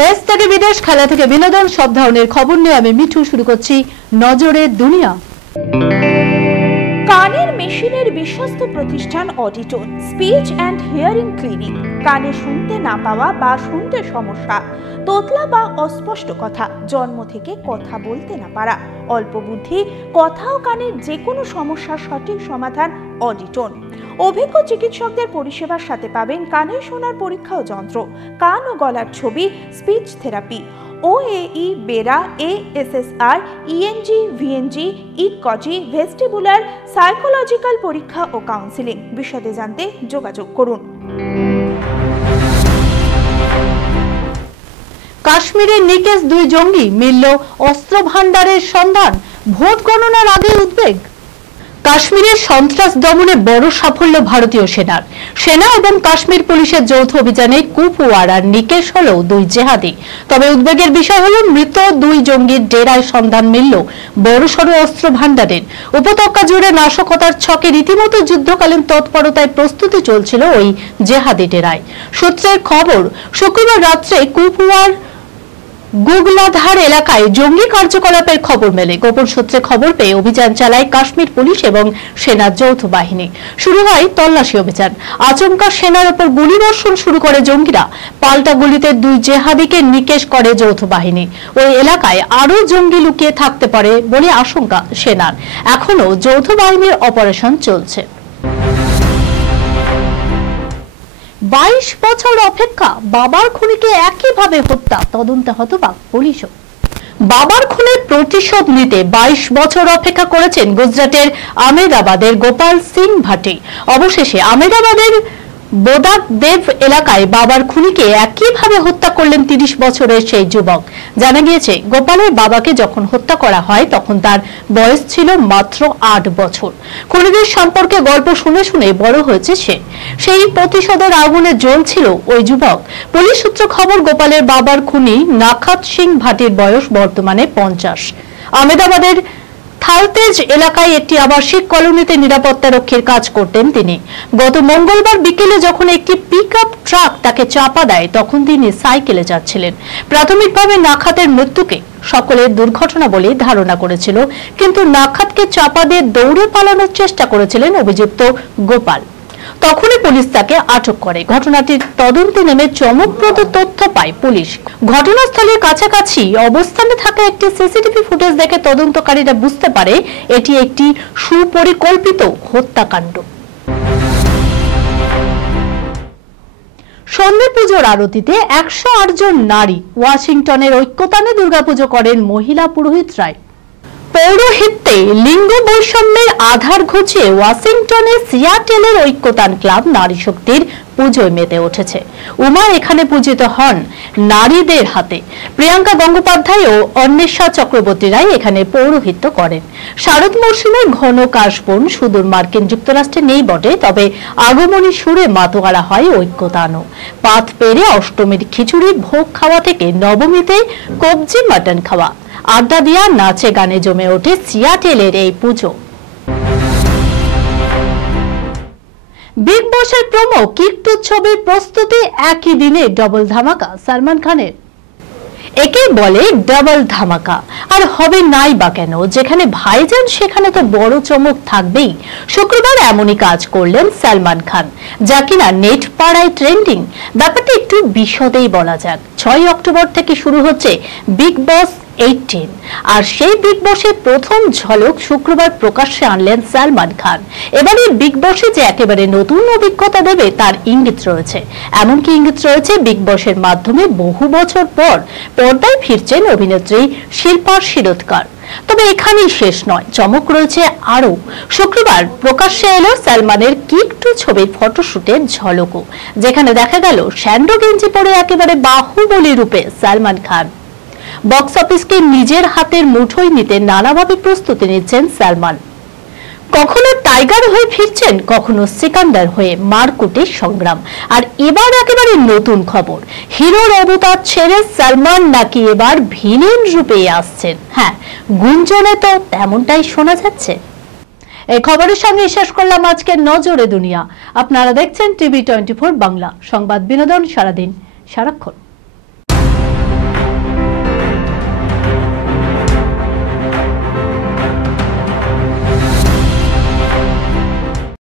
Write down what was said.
দেশ থেকে বিদেশ, খেলা থেকে বিনোদন, সব ধরনের খবর নিয়ে আমি মিঠু শুরু করছি নজরে দুনিয়া। কানের মেশিনের বিশ্বস্ত প্রতিষ্ঠান অডিটন স্পিচ অ্যান্ড হিয়ারিং ক্লিনিক। কানে শুনতে না পাওয়া বা শুনতে সমস্যা, তোতলা বা অস্পষ্ট কথা, জন্ম থেকে কথা বলতে না পারা, অল্প বুদ্ধি, কথা ও কানের যে কোনো সমস্যার সঠিক সমাধান অডিটন। অভিজ্ঞ চিকিৎসকদের পরিষেবার সাথে পাবেন কানে শোনার পরীক্ষা ও যন্ত্র, কান ও গলার ছবি, speech therapy, OAE, BERA, ASSR, ENG, VNG, ECG, vestibular, psychological পরীক্ষা ও কাউন্সিলিং। বিশদে জানতে যোগাযোগ করুন। কাশ্মীরে নিকেশ 2 জঙ্গি, মিলল অস্ত্র ভান্ডারের সন্ধান, ভোট গণনার আগে উদ্বেগ। কাশ্মীরের সন্ত্রাস দমনে বড় সাফল্য ভারতীয় সেনা এবং কাশ্মীর পুলিশের যৌথ অভিযানে কুপওয়ারার নিকেশ হল 2 জেহাদি। তবে উদ্বেগের বিষয় হল মৃত 2 জঙ্গির ডেরায় সন্ধান মিলল বড়সড় অস্ত্র ভান্ডারের। উপত্যকা জুড়ে নাশকতার ছকে রীতিমতো যুদ্ধকালীন তৎপরতায় প্রস্তুতি চলছিল ওই জেহাদি ডেরায়। সূত্রের খবর, শুক্রবার রাত্রে কুপওয়ার গুগলাধার এলাকায় জঙ্গি কার্যকলাপের খবর মেলে। গোপন সূত্রে খবর পেয়ে অভিযান চালায় কাশ্মীর পুলিশ এবং সেনার যৌথ বাহিনী। শুরু হয় তল্লাশি অভিযান। আচমকা সেনার উপর গুলিবর্ষণ শুরু করে জঙ্গিরা। পাল্টা গুলিতে 2 জেহাদিকে নিকেশ করে যৌথ বাহিনী। ওই এলাকায় আরো জঙ্গি লুকিয়ে থাকতে পারে বলে আশঙ্কা সেনার। এখনো যৌথ বাহিনীর অপারেশন চলছে। 22 বছর অপেক্ষা, বাবার খুনিকে একইভাবে হত্যা, তদন্তে হতবাক পুলিশও। বাবার খুনের প্রতিশোধ নিতে 22 বছর অপেক্ষা করেছেন গুজরাটের আহমেদাবাদের গোপাল সিং ভাটি। অবশেষে আহমেদাবাদের বোদাক দেব এলাকায় বাবার খুনিকে একইভাবে হত্যা করলেন 30 বছরের সেই যুবক। জানা গিয়েছে, গোপালের বাবাকে যখন হত্যা করা হয় তখন তার বয়স ছিল মাত্র 8 বছর। খুনিদের সম্পর্কে গল্প শুনে শুনে বড় হয়েছে সে। সেই প্রতিশোধের আগুনে জ্বলছিল ওই যুবক। পুলিশ সূত্র খবর, গোপালের বাবার খুনি নাখাত সিং ভাটির বয়স বর্তমানে 50। আহমেদাবাদের থালতেজ এলাকায় একটি আবাসিক কলোনিতে নিরাপত্তা রক্ষীর কাজ করতেন তিনি। গত মঙ্গলবার বিকেলে যখন একটি পিকআপ ট্রাক তাকে চাপা দেয় তখন তিনি সাইকেলে যাচ্ছিলেন। প্রাথমিকভাবে নাখাতের মৃত্যুকে সকলের দুর্ঘটনা বলে ধারণা করেছিল, কিন্তু নাখাতকে চাপা দিয়ে দৌড়ে পালানোর চেষ্টা করেছিলেন অভিযুক্ত গোপাল। তখনই পুলিশ তাকে আটক করে। ঘটনাটির তদন্তে নেমে চমকপ্রদ তথ্য পায় পুলিশ। ঘটনাস্থলের কাছাকাছি অবস্থানে থাকা একটি সিসিটিভি ফুটেজ দেখে তদন্তকারীরা বুঝতে পারে এটি একটি সুপরিকল্পিত হত্যাকাণ্ড। সন্ধে পুজোর আরতিতে 108 জন নারী। ওয়াশিংটনের ঐক্যতানে দুর্গাপুজো করেন মহিলা পুরোহিতরাই। পৌরোহিত্যে লিঙ্গ বৈষম্যের আধার ঘুচিয়ে ওয়াশিংটনের সিয়াটেলের ঐক্যতান ক্লাব নারী শক্তির পুজোয় মেতে উঠেছে। উমা এখানে পূজিত হন নারীদের হাতে। প্রিয়াঙ্কা গঙ্গোপাধ্যায় ও অন্বেষা চক্রবর্তীরাই এখানে পৌরোহিত্য করেন। শারদ মরশুমে ঘন কাশবন সুদূর মার্কিন যুক্তরাষ্ট্রে নেই বটে, তবে আগমনী সুরে মাতোয়ারা হয় ঐক্যতানও। পাত পেরে অষ্টমীর খিচুড়ি ভোগ খাওয়া থেকে নবমীতে কবজি মাটন খাওয়া, আড্ডা দিয়া নাচে গানে জমে ওঠে সিয়াটেলের এই পুজো। বিগ বসের প্রোমো কিক2 ছবির প্রস্তুতি একই দিনে ডবল ধামাকা সালমান খানের। একে বলে ডাবল ধামাকা, আর হবে নাই বা কেন? যেখানে ভাইজান সেখানে তো বড় চমক থাকবেই। শুক্রবার এমনই কাজ করলেন সালমান খান, যা কিনা নেট পাড়ায় ট্রেন্ডিং। ব্যাপারটা একটু বিশদেই বলা যাক। 6 অক্টোবর থেকে শুরু হচ্ছে বিগ বস 18, আর সেই বিগ বসের প্রথম ঝলক শুক্রবার প্রকাশ্যে আনলেন সালমান খান। এবারে বিগ বসে যে একেবারে নতুন অভিজ্ঞতা দেবে তার ইঙ্গিত রয়েছে। এমনকি ইঙ্গিত রয়েছে বিগ বসের মাধ্যমে বহু বছর পর পর্দায় ফিরছেন অভিনেত্রী শিল্পা শিরোদ্কর। তবে এখানেই শেষ নয়, চমক রয়েছে আরো। শুক্রবার প্রকাশ্যে এলো সালমানের কিক2 ছবির ফটোশুটের ঝলকও, যেখানে দেখা গেল স্যান্ডো গেঞ্জি পরে একেবারে বাহুবলী রূপে সালমান খান। বক্স অফিসকে নিজের হাতের মুঠোয় নিতে নানাভাবে প্রস্তুতি নিচ্ছেন সালমান। কখনো টাইগার হয়ে ফিরছেন, কখনো সিকান্দার হয়ে মারকুটের সংগ্রাম। আর এবার একেবারে নতুন খবর, হিরোর অবতার ছেড়ে সালমান নাকি এবার ভিলেন রূপে আসছেন। হ্যাঁ, গুঞ্জনে তো তেমনটাই শোনা যাচ্ছে। এই খবরের সঙ্গে শেষ করলাম আজকের নজরে দুনিয়া। আপনারা দেখছেন TV24 বাংলা, সংবাদ বিনোদন সারাদিন সারাক্ষণ।